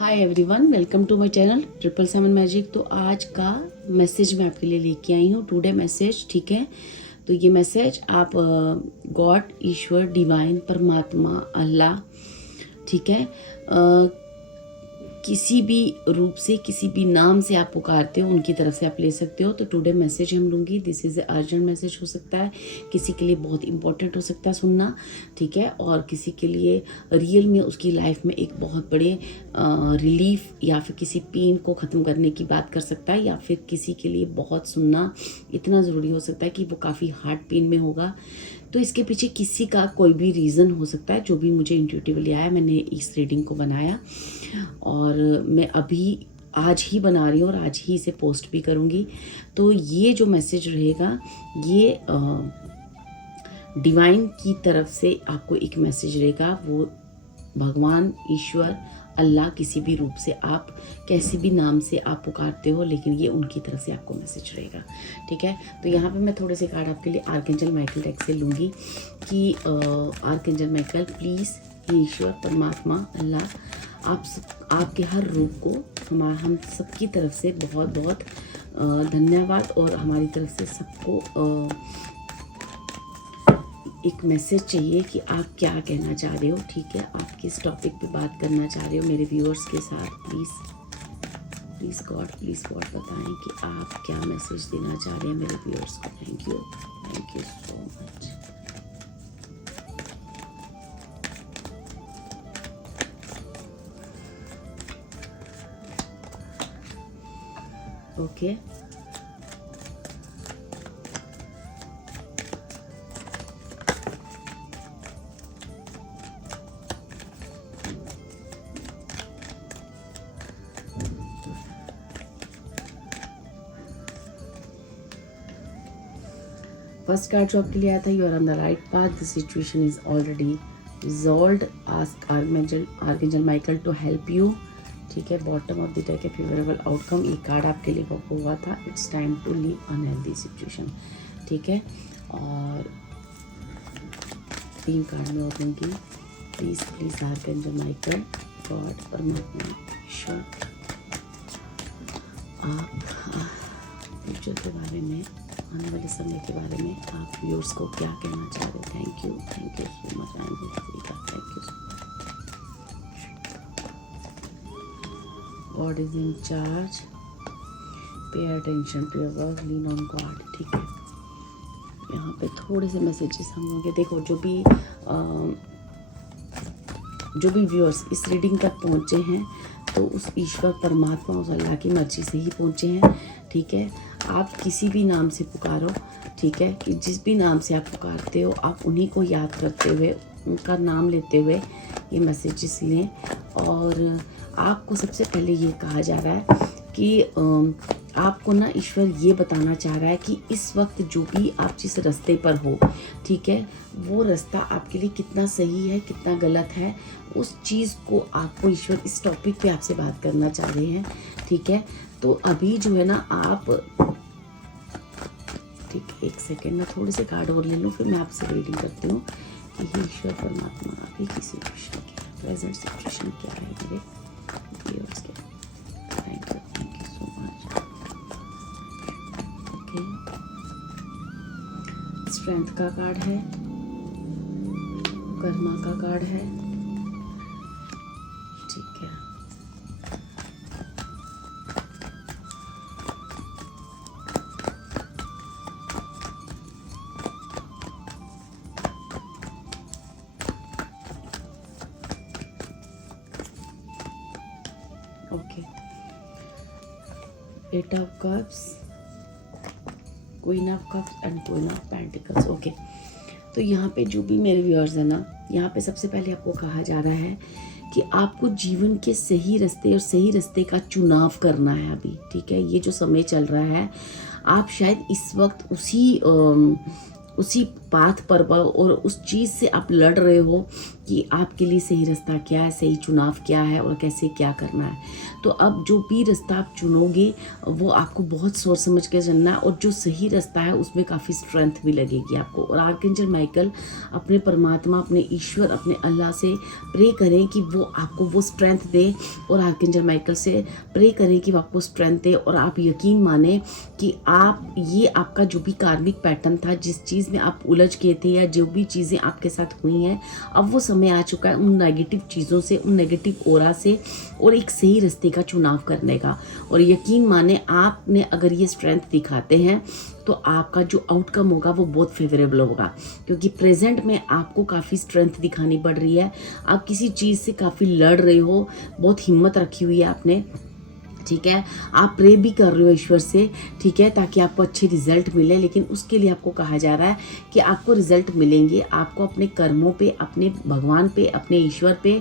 Hi everyone, welcome to my channel 777 magic. तो आज का मैसेज मैं आपके लिए लेके आई हूँ, टुडे मैसेज। ठीक है, तो ये मैसेज आप गॉड, ईश्वर, डिवाइन, परमात्मा, अल्लाह, ठीक है, किसी भी रूप से, किसी भी नाम से आप पुकारते हो, उनकी तरफ से आप ले सकते हो। तो टुडे मैसेज हम लूँगी। दिस इज़ अर्जेंट मैसेज हो सकता है, किसी के लिए बहुत इंपॉर्टेंट हो सकता है सुनना, ठीक है, और किसी के लिए रियल में उसकी लाइफ में एक बहुत बड़े रिलीफ या फिर किसी पेन को ख़त्म करने की बात कर सकता है, या फिर किसी के लिए बहुत सुनना इतना ज़रूरी हो सकता है कि वो काफ़ी हार्ट पेन में होगा। तो इसके पीछे किसी का कोई भी रीज़न हो सकता है। जो भी मुझे इंट्यूटिवली आया, मैंने इस रीडिंग को बनाया और मैं अभी आज ही बना रही हूँ और आज ही इसे पोस्ट भी करूँगी। तो ये जो मैसेज रहेगा, ये डिवाइन की तरफ से आपको एक मैसेज रहेगा। वो भगवान, ईश्वर, अल्लाह, किसी भी रूप से आप, कैसे भी नाम से आप पुकारते हो, लेकिन ये उनकी तरफ से आपको मैसेज रहेगा। ठीक है, तो यहाँ पे मैं थोड़े से कार्ड आपके लिए आर्कएंजल माइकल डेक से लूँगी कि आर्कएंजल माइकल प्लीज़, ईश्वर, परमात्मा, अल्लाह, आपके हर रूप को हम सबकी तरफ से बहुत बहुत धन्यवाद, और हमारी तरफ से सबको एक मैसेज चाहिए कि आप क्या कहना चाह रहे हो। ठीक है, आप किस टॉपिक पे बात करना चाह रहे हो मेरे व्यूअर्स के साथ। प्लीज़ गॉड बताएं कि आप क्या मैसेज देना चाह रहे हैं मेरे व्यूअर्स को। Thank you so much. Okay, first card जो आपके लिए आया था, you are on the right path, the situation is already resolved, ask archangel Michael to help you. ठीक है, बॉटम ऑफ द डेक है फेवरेबल आउटकम। ये कार्ड आपके लिए हुआ था, it's time to leave unhealthy situation. ठीक है, और 3 कार्ड में और दूंगी। प्लीज आर्कएंजल माइकल, गॉड, परमात्मा, ईश्वर, आप फ्यूचर के बारे में, आने वाले समय के बारे में आप व्यूअर्स को क्या कहना चाह रहे हो। Thank you so much. Thank you so much. God is in charge, pay attention to your work, lean on God. ठीक है, यहाँ पे थोड़े से मैसेजेस हम लोग देखो, जो भी व्यूअर्स इस रीडिंग तक पहुँचे हैं, तो उस ईश्वर, परमात्मा, उस अल्लाह की मर्जी से ही पहुँचे हैं। ठीक है, आप किसी भी नाम से पुकारो, ठीक है, कि जिस भी नाम से आप पुकारते हो, आप उन्हीं को याद करते हुए, उनका नाम लेते हुए ये मैसेजेस लें। और आपको सबसे पहले ये कहा जा रहा है कि आपको ना ईश्वर ये बताना चाह रहा है कि इस वक्त जो भी आप जिस रास्ते पर हो, ठीक है, वो रास्ता आपके लिए कितना सही है, कितना गलत है, उस चीज़ को आपको ईश्वर इस टॉपिक पे आपसे बात करना चाह रहे हैं। ठीक है, तो अभी जो है ना आप, ठीक, एक सेकेंड, मैं थोड़े से कार्ड और ले लूँ, फिर मैं आपसे रीडिंग करती हूँ कि ईश्वर, परमात्मा, अभी की सिचुएशन क्या है, प्रेजेंट सिचुएशन क्या है मेरे व्यूअर्स के। Thank you so much. Okay, strength का कार्ड है, कर्मा का कार्ड है। ठीक है, okay, 8 of cups, queen of cups and queen of pentacles. Okay, तो यहाँ पे जो भी मेरे व्यूअर्स हैं ना, यहाँ पे सबसे पहले आपको कहा जा रहा है कि आपको जीवन के सही रास्ते और सही रास्ते का चुनाव करना है अभी। ठीक है, ये जो समय चल रहा है, आप शायद इस वक्त उसी पाथ पर और उस चीज़ से आप लड़ रहे हो कि आपके लिए सही रास्ता क्या है, सही चुनाव क्या है और कैसे क्या करना है। तो अब जो भी रास्ता आप चुनोगे वो आपको बहुत सोच समझ के चलना है, और जो सही रास्ता है उसमें काफ़ी स्ट्रेंथ भी लगेगी आपको। और आर्कएंजल माइकल अपने परमात्मा, अपने ईश्वर, अपने अल्लाह से प्रे करें कि वो आपको वो स्ट्रेंथ दे, और आर्कएंजल माइकल से प्रे करें कि वो आपको स्ट्रेंथ दे। और आप यकीन माने कि आप ये आपका जो भी कार्मिक पैटर्न था, जिस चीज़ में आप उलझ गए थे या जो भी चीज़ें आपके साथ हुई हैं, अब वो समय आ चुका है उन नेगेटिव चीज़ों से, उन नेगेटिव ओरा से और एक सही रास्ते का चुनाव करने का। और यकीन माने आपने अगर ये स्ट्रेंथ दिखाते हैं तो आपका जो आउटकम होगा वो बहुत फेवरेबल होगा, क्योंकि प्रेजेंट में आपको काफ़ी स्ट्रेंथ दिखानी पड़ रही है। आप किसी चीज़ से काफ़ी लड़ रहे हो, बहुत हिम्मत रखी हुई है आपने, ठीक है। आप प्रे भी कर रहे हो ईश्वर से, ठीक है, ताकि आपको अच्छे रिजल्ट मिले। लेकिन उसके लिए आपको कहा जा रहा है कि आपको रिजल्ट मिलेंगे। आपको अपने कर्मों पे, अपने भगवान पे, अपने ईश्वर पे,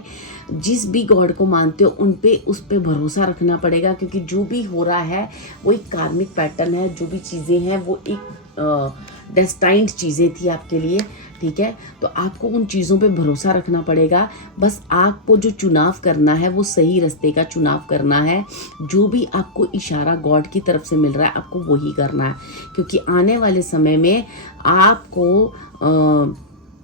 जिस भी गॉड को मानते हो उन पे, उस पे भरोसा रखना पड़ेगा, क्योंकि जो भी हो रहा है वो एक कार्मिक पैटर्न है। जो भी चीज़ें हैं वो एक डेस्टाइंड चीज़ें थी आपके लिए, ठीक है। तो आपको उन चीज़ों पे भरोसा रखना पड़ेगा। बस आपको जो चुनाव करना है वो सही रास्ते का चुनाव करना है। जो भी आपको इशारा गॉड की तरफ से मिल रहा है आपको वही करना है, क्योंकि आने वाले समय में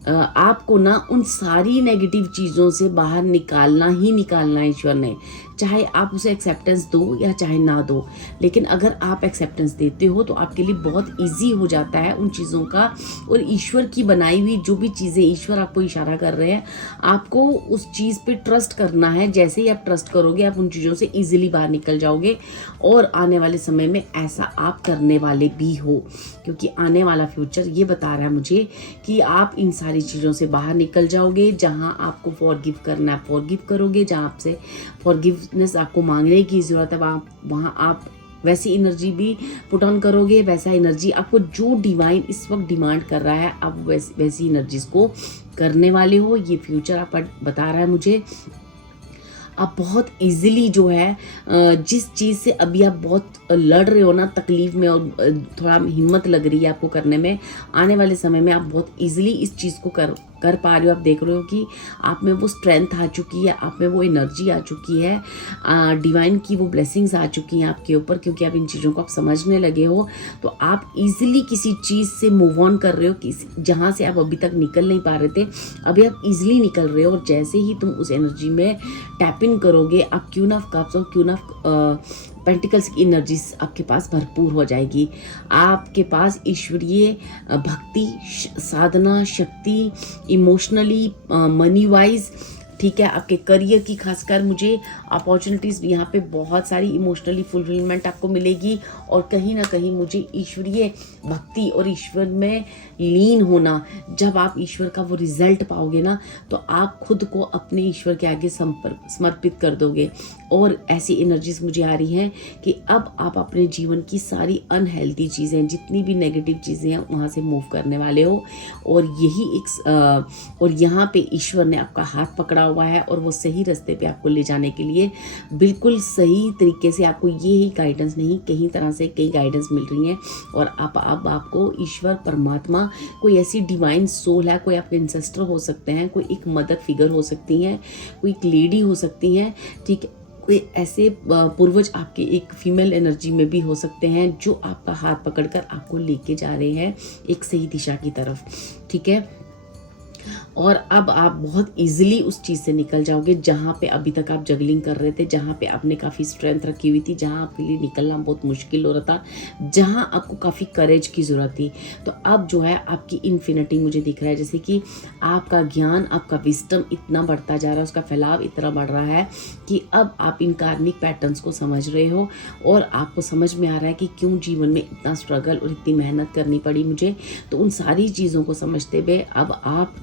आपको ना उन सारी नेगेटिव चीज़ों से बाहर निकालना ही निकालना है ईश्वर ने। चाहे आप उसे एक्सेप्टेंस दो या चाहे ना दो, लेकिन अगर आप एक्सेप्टेंस देते हो तो आपके लिए बहुत इजी हो जाता है उन चीज़ों का। और ईश्वर की बनाई हुई जो भी चीज़ें ईश्वर आपको इशारा कर रहे हैं, आपको उस चीज़ पे ट्रस्ट करना है। जैसे ही आप ट्रस्ट करोगे आप उन चीज़ों से इजीली बाहर निकल जाओगे, और आने वाले समय में ऐसा आप करने वाले भी हो, क्योंकि आने वाला फ्यूचर ये बता रहा है मुझे कि आप इन सारी चीज़ों से बाहर निकल जाओगे। जहाँ आपको फॉरगिव करना है फॉरगिव करोगे, जहाँ आपसे फॉरगिवनेस आपको मांगने की ज़रूरत है वहाँ आप वैसी एनर्जी भी पुट ऑन करोगे, वैसा एनर्जी आपको जो डिवाइन इस वक्त डिमांड कर रहा है आप वैसी एनर्जीज को करने वाले हो। ये फ्यूचर आप बता रहा है मुझे। आप बहुत इजीली जो है जिस चीज़ से अभी आप बहुत लड़ रहे हो ना, तकलीफ में, और थोड़ा हिम्मत लग रही है आपको करने में, आने वाले समय में आप बहुत इजीली इस चीज़ को कर पा रहे हो। आप देख रहे हो कि आप में वो स्ट्रेंथ आ चुकी है, आप में वो एनर्जी आ चुकी है, डिवाइन की वो ब्लेसिंग्स आ चुकी हैं आपके ऊपर, क्योंकि आप इन चीज़ों को आप समझने लगे हो। तो आप इजीली किसी चीज़ से मूव ऑन कर रहे हो, जहाँ से आप अभी तक निकल नहीं पा रहे थे, अभी आप इजीली निकल रहे हो। और जैसे ही तुम उस एनर्जी में टैप इन करोगे, आप क्वीन ऑफ कप्स और क्वीन ऑफ पेंटिकल्स की एनर्जीज आपके पास भरपूर हो जाएगी। आपके पास ईश्वरीय भक्ति, साधना, शक्ति, इमोशनली, मनी वाइज, ठीक है, आपके करियर की खासकर मुझे अपॉर्चुनिटीज़ यहाँ पे बहुत सारी इमोशनली फुलफिलमेंट आपको मिलेगी। और कहीं ना कहीं मुझे ईश्वरीय भक्ति और ईश्वर में लीन होना, जब आप ईश्वर का वो रिजल्ट पाओगे ना, तो आप खुद को अपने ईश्वर के आगे समर्पित कर दोगे। और ऐसी एनर्जीज मुझे आ रही हैं कि अब आप अपने जीवन की सारी अनहेल्दी चीज़ें, जितनी भी नेगेटिव चीज़ें हैं, वहाँ से मूव करने वाले हो। और यही एक और यहाँ पे ईश्वर ने आपका हाथ पकड़ा हुआ है, और वो सही रास्ते पे आपको ले जाने के लिए बिल्कुल सही तरीके से आपको ये ही गाइडेंस नहीं, कई तरह से कई गाइडेंस मिल रही हैं। और आपको ईश्वर, परमात्मा, कोई ऐसी डिवाइन सोल है, कोई आपके इंसेस्टर हो सकते हैं, कोई एक मदर फिगर हो सकती हैं, कोई एक लेडी हो सकती हैं, ठीक है, कोई ऐसे पूर्वज आपके एक फीमेल एनर्जी में भी हो सकते हैं, जो आपका हाथ पकड़कर आपको लेके जा रहे हैं एक सही दिशा की तरफ, ठीक है। और अब आप बहुत इजीली उस चीज़ से निकल जाओगे जहाँ पे अभी तक आप जगलिंग कर रहे थे, जहाँ पे आपने काफ़ी स्ट्रेंथ रखी हुई थी, जहाँ आपके लिए निकलना बहुत मुश्किल हो रहा था, जहाँ आपको काफ़ी करेज की ज़रूरत थी। तो अब जो है आपकी इन्फिनिटी मुझे दिख रहा है, जैसे कि आपका ज्ञान, आपका विस्डम इतना बढ़ता जा रहा है, उसका फैलाव इतना बढ़ रहा है कि अब आप इन कार्मिक पैटर्न्स को समझ रहे हो, और आपको समझ में आ रहा है कि क्यों जीवन में इतना स्ट्रगल और इतनी मेहनत करनी पड़ी मुझे। तो उन सारी चीज़ों को समझते हुए अब आप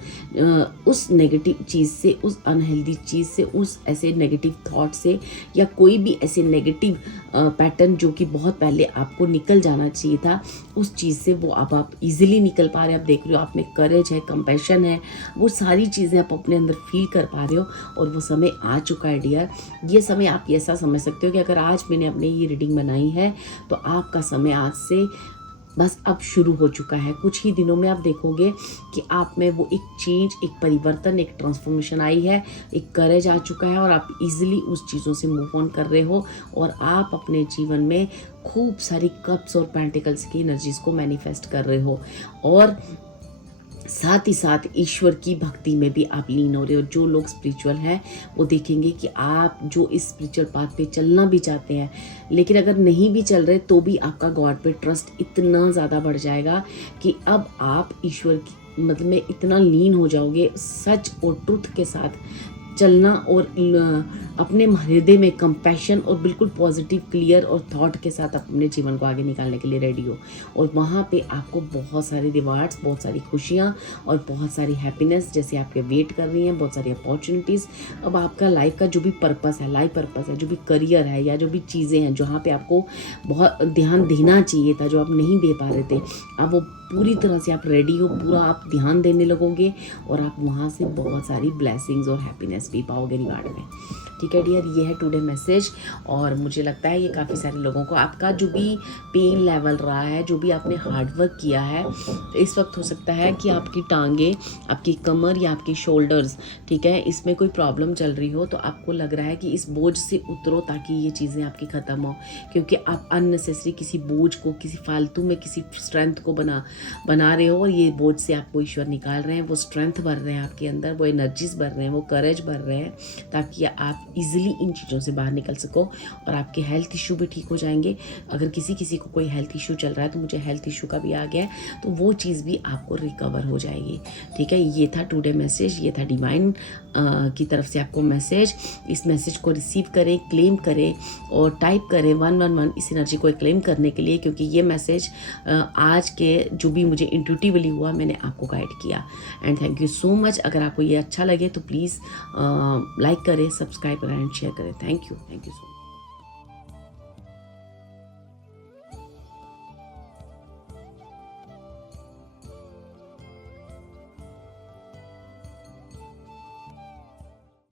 उस नेगेटिव चीज़ से, उस अनहेल्दी चीज़ से, उस ऐसे नेगेटिव थॉट से, या कोई भी ऐसे नेगेटिव पैटर्न जो कि बहुत पहले आपको निकल जाना चाहिए था, उस चीज़ से वो अब आप इजीली निकल पा रहे हो। आप देख रहे हो आप में करेज है, कंपैशन है, वो सारी चीज़ें आप अपने अंदर फील कर पा रहे हो। और वो समय आ चुका है डियर। ये समय आप ऐसा समझ सकते हो कि अगर आज मैंने अपने ये रीडिंग बनाई है, तो आपका समय आज से बस अब शुरू हो चुका है। कुछ ही दिनों में आप देखोगे कि आप में वो एक चेंज, एक परिवर्तन, एक ट्रांसफॉर्मेशन आई है, एक करेज आ चुका है और आप इजीली उस चीज़ों से मूव ऑन कर रहे हो और आप अपने जीवन में खूब सारी कप्स और पेंटिकल्स की एनर्जीज को मैनिफेस्ट कर रहे हो और साथ ही साथ ईश्वर की भक्ति में भी आप लीन हो रहे हो। जो लोग स्पिरिचुअल हैं वो देखेंगे कि आप जो इस स्पिरिचुअल पाथ पे चलना भी चाहते हैं, लेकिन अगर नहीं भी चल रहे तो भी आपका गॉड पे ट्रस्ट इतना ज़्यादा बढ़ जाएगा कि अब आप ईश्वर की मतलब में इतना लीन हो जाओगे, सच और ट्रुथ के साथ चलना और अपने हृदय में कंपैशन और बिल्कुल पॉजिटिव, क्लियर और थॉट के साथ अपने जीवन को आगे निकालने के लिए रेडी हो। और वहाँ पे आपको बहुत सारे रिवार्ड्स, बहुत सारी खुशियाँ और बहुत सारी हैप्पीनेस जैसे आपके वेट कर रही हैं, बहुत सारी अपॉर्चुनिटीज़। अब आपका लाइफ का जो भी पर्पस है, लाइफ पर्पस है, जो भी करियर है या जो भी चीज़ें हैं जहाँ पे आपको बहुत ध्यान देना चाहिए था, जो आप नहीं दे पा रहे थे, अब वो पूरी तरह से आप रेडी हो, पूरा आप ध्यान देने लगोगे और आप वहाँ से बहुत सारी ब्लेसिंग्स और हैप्पीनेस भी पाओगे रिवार्ड में। ठीक है डियर, ये है टुडे मैसेज और मुझे लगता है ये काफ़ी सारे लोगों को, आपका जो भी पेन लेवल रहा है, जो भी आपने हार्डवर्क किया है, इस वक्त हो सकता है कि आपकी टांगे, आपकी कमर या आपकी शोल्डर्स, ठीक है, इसमें कोई प्रॉब्लम चल रही हो तो आपको लग रहा है कि इस बोझ से उतरो ताकि ये चीज़ें आपकी ख़त्म हो, क्योंकि आप अननेसेसरी किसी बोझ को, किसी फालतू में किसी स्ट्रेंथ को बना रहे हो और ये बोझ से आपको ईश्वर निकाल रहे हैं। वो स्ट्रेंथ भर रहे हैं आपके अंदर, वो एनर्जीज भर रहे हैं, वो करेज भर रहे हैं ताकि आप इजीली इन चीज़ों से बाहर निकल सको और आपके हेल्थ इशू भी ठीक हो जाएंगे। अगर किसी को कोई हेल्थ इशू चल रहा है तो मुझे हेल्थ इशू का भी आ गया है तो वो चीज़ भी आपको रिकवर हो जाएगी। ठीक है, ये था टुडे मैसेज, ये था डिवाइन की तरफ से आपको मैसेज। इस मैसेज को रिसीव करें, क्लेम करें और टाइप करें 111 इस एनर्जी को क्लेम करने के लिए, क्योंकि ये मैसेज आज के जो भी मुझे इंट्यूटिवली हुआ मैंने आपको गाइड किया। And thank you so much. अगर आपको ये अच्छा लगे तो प्लीज़ लाइक करें, सब्सक्राइब करें एंड शेयर करें। Thank you so much.